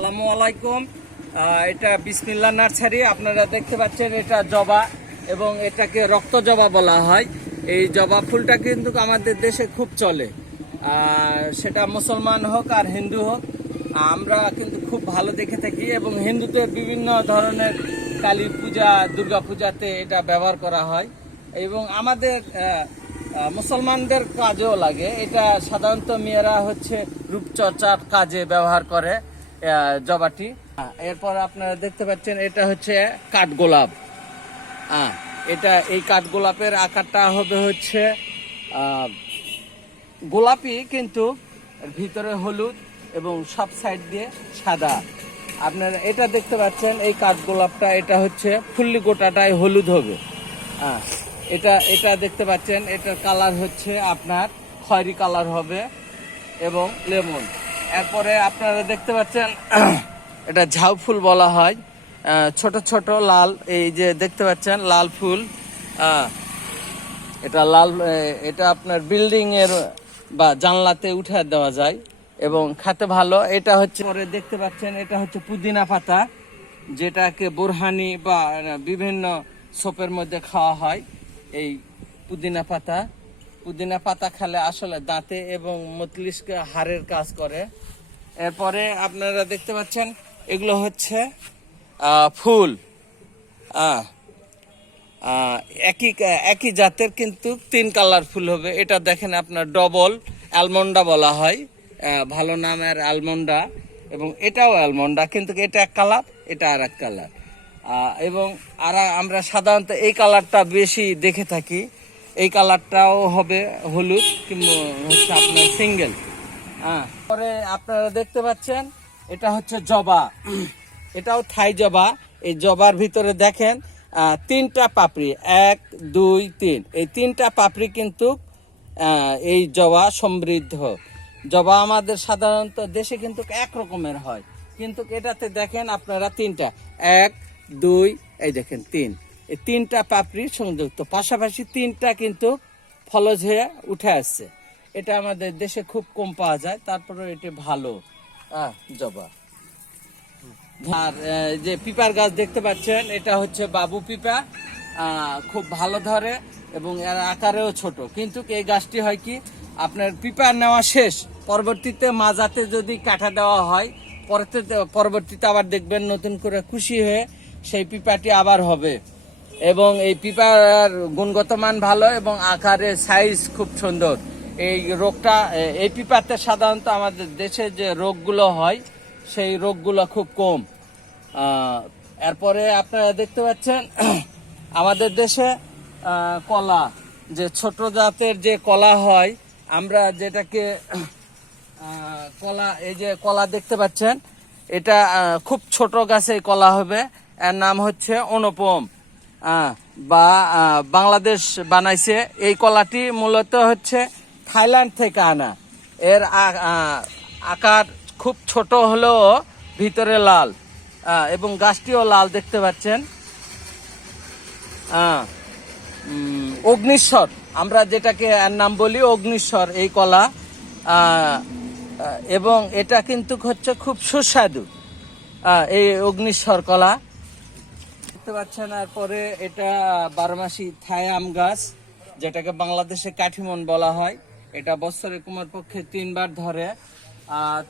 আসসালামু আলাইকুম। এটা বিসমিল্লাহ নার্সারি। আপনারা দেখতে পাচ্ছেন এটা জবা এবং এটাকে রক্ত জবা বলা হয়। এই জবা ফুলটা কিন্তু আমাদের দেশে খুব চলে, সেটা মুসলমান হোক আর হিন্দু হোক, আমরা কিন্তু খুব ভালো দেখে থাকি। এবং হিন্দুদের বিভিন্ন ধরনের কালী পূজা, দুর্গা পূজাতে এটা ব্যবহার করা হয় এবং আমাদের মুসলমানদের কাজেও লাগে। এটা সাধারণত মেয়েরা হচ্ছে রূপচর্চার কাজে ব্যবহার করে জবাটি। এরপর আপনারা দেখতে পাচ্ছেন এটা হচ্ছে কাঠগোলাপ। এই কাঠগোলাপের আকারটা হবে হচ্ছে গোলাপি, কিন্তু ভিতরে হলুদ এবং সব সাইড দিয়ে সাদা। আপনারা এটা দেখতে পাচ্ছেন এই কাঠগোলাপটা, এটা হচ্ছে ফুল্লি গোটাটাই হলুদ হবে। এটা দেখতে পাচ্ছেন এটার কালার হচ্ছে আপনার খয়েরি কালার হবে এবং লেমন। এরপরে আপনারা দেখতে পাচ্ছেন এটা ঝাউ ফুল বলা হয়, ছোট ছোট লাল, এই যে দেখতে পাচ্ছেন লাল ফুল। এটা লাল, এটা আপনার বিল্ডিং এর বা জানলাতে উঠে দেওয়া যায় এবং খেতে ভালো। এটা হচ্ছে পরে দেখতে পাচ্ছেন এটা হচ্ছে পুদিনা পাতা, যেটাকে বোরহানি বা বিভিন্ন সোপের মধ্যে খাওয়া হয়। এই পুদিনা পাতা খেলে আসলে দাঁতে এবং মস্তিষ্কে হাড়ের কাজ করে। এরপরে আপনারা দেখতে পাচ্ছেন এগুলো হচ্ছে ফুল, একই জাতের কিন্তু 3 কালার ফুল হবে। এটা দেখেন আপনার ডবল অ্যালমন্ডা বলা হয়, ভালো নামের অ্যালমন্ডা, এবং এটাও অ্যালমন্ডা, কিন্তু এটা এক কালার, এটা আর এক কালার। এবং আমরা সাধারণত এই কালারটা বেশি দেখে থাকি। এই কালারটাও হবে হলুদ, কিন্তু হচ্ছে আপনার সিঙ্গেল। পরে আপনারা দেখতে পাচ্ছেন এটা হচ্ছে জবা, এটাও থাই জবা। এই জবার ভিতরে দেখেন 3টা পাপড়ি, 1 2 3, এই 3টা পাপড়ি কিন্তু এই জবা সমৃদ্ধ। জবা আমাদের সাধারণত দেশে কিন্তু এক রকমের হয়, কিন্তু এটাতে দেখেন আপনারা 3টা, 1 2, এই দেখেন 3, এই 3টা পাপড়ি সংযুক্ত, পাশাপাশি 3টা কিন্তু ফলজ হয়ে উঠে আসছে। এটা আমাদের দেশে খুব কম পাওয়া যায়, তারপরে এটি ভালো জবা। আর যে পিপার গাছ দেখতে পাচ্ছেন এটা হচ্ছে বাবু পিপা, খুব ভালো ধরে এবং এর আকারেও ছোট। কিন্তু এই গাছটি হয় কি, আপনার পিপা নেওয়া শেষ, পরবর্তীতে মাজাতে যদি কাটা দেওয়া হয়, পরবর্তীতে আবার দেখবেন নতুন করে খুশি হয়ে সেই পিপাটি আবার হবে। এবং এই পিপার গুণগত মান ভালো এবং আকারের সাইজ খুব সুন্দর। এই পিপাতে সাধারণত আমাদের দেশে যে রোগগুলো হয় সেই রোগগুলো খুব কম। এরপরে আপনারা দেখতে পাচ্ছেন আমাদের দেশে কলা, যে ছোট জাতের যে কলা হয়, আমরা যেটাকে কলা, এই যে কলা দেখতে পাচ্ছেন, এটা খুব ছোট গাছে কলা হবে, এর নাম হচ্ছে অনুপম, বা বাংলাদেশ বানাইছে। এই কলাটি মূলত হচ্ছে থাইল্যান্ড থেকে আনা। এর আকার খুব ছোট হলেও ভিতরে লাল, এবং গাছটিও লাল দেখতে পাচ্ছেন। অগ্নিশ্বর, আমরা যেটাকে এর নাম বলি অগ্নিশ্বর এই কলা, এবং এটা কিন্তু হচ্ছে খুব সুস্বাদু এই অগ্নিশ্বর কলা দেখতে পাচ্ছেন। এরপরে এটা 12 মাসি থাই আম গাছ, যেটাকে বাংলাদেশে কাঠিমন বলা হয়। এটা বছরে কমপক্ষে 3 বার ধরে।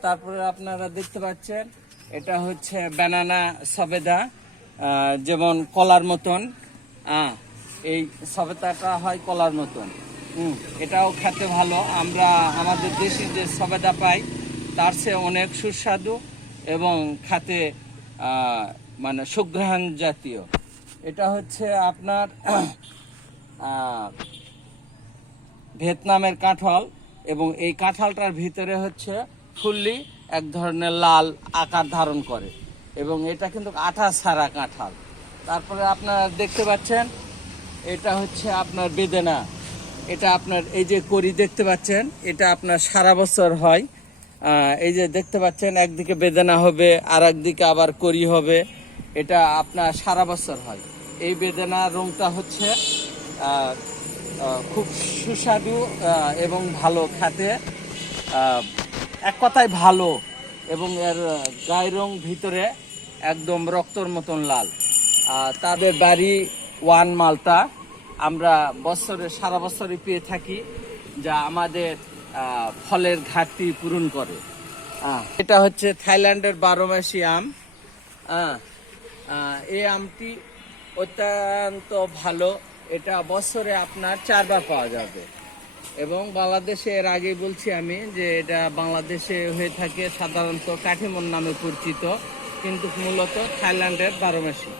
তারপরে আপনারা দেখতে পাচ্ছেন এটা হচ্ছে ব্যানানা সবেদা, যেমন কলার মতন, এই সবেদাটা হয় কলার মতন। এটাও খেতে ভালো। আমরা আমাদের দেশি যে সবেদা পাই তার চেয়ে অনেক সুস্বাদু এবং খেতে মানে সুঘ্রাণ জাতীয়। এটা হচ্ছে আপনার ভিয়েতনামের কাঁঠাল, এবং এই কাঁঠালটার ভিতরে হচ্ছে ফুললি এক ধরনের লাল আকার ধারণ করে, এবং এটা কিন্তু আঠা ছাড়া কাঁঠাল। তারপরে আপনারা দেখতে পাচ্ছেন এটা হচ্ছে আপনার বেদেনা। এটা আপনার এই যে কড়ি দেখতে পাচ্ছেন, এটা আপনার সারা বছর হয়। এই যে দেখতে পাচ্ছেন একদিকে বেদেনা হবে আর একদিকে আবার কড়ি হবে, এটা আপনার সারা বছর হয়। এই বেদেনার রংটা হচ্ছে খুব সুস্বাদু এবং ভালো খেতে, এক কথায় ভালো। এবং এর গায়ের রং ভিতরে একদম রক্তর মতন লাল। তাদের বাড়ি ওয়ান মালতা, আমরা বছরে সারা বছরই পেয়ে থাকি, যা আমাদের ফলের ঘাটতি পূরণ করে। এটা হচ্ছে থাইল্যান্ডের 12 মাসি আম। এই আমটি অত্যন্ত ভালো, এটা বছরে আপনার 4 বার পাওয়া যাবে। এবং বাংলাদেশে এর আগে বলছি আমি যে এটা বাংলাদেশে হয়ে থাকে সাধারণত কাঠিমন নামে পরিচিত, কিন্তু মূলত থাইল্যান্ডের 12 মাসি।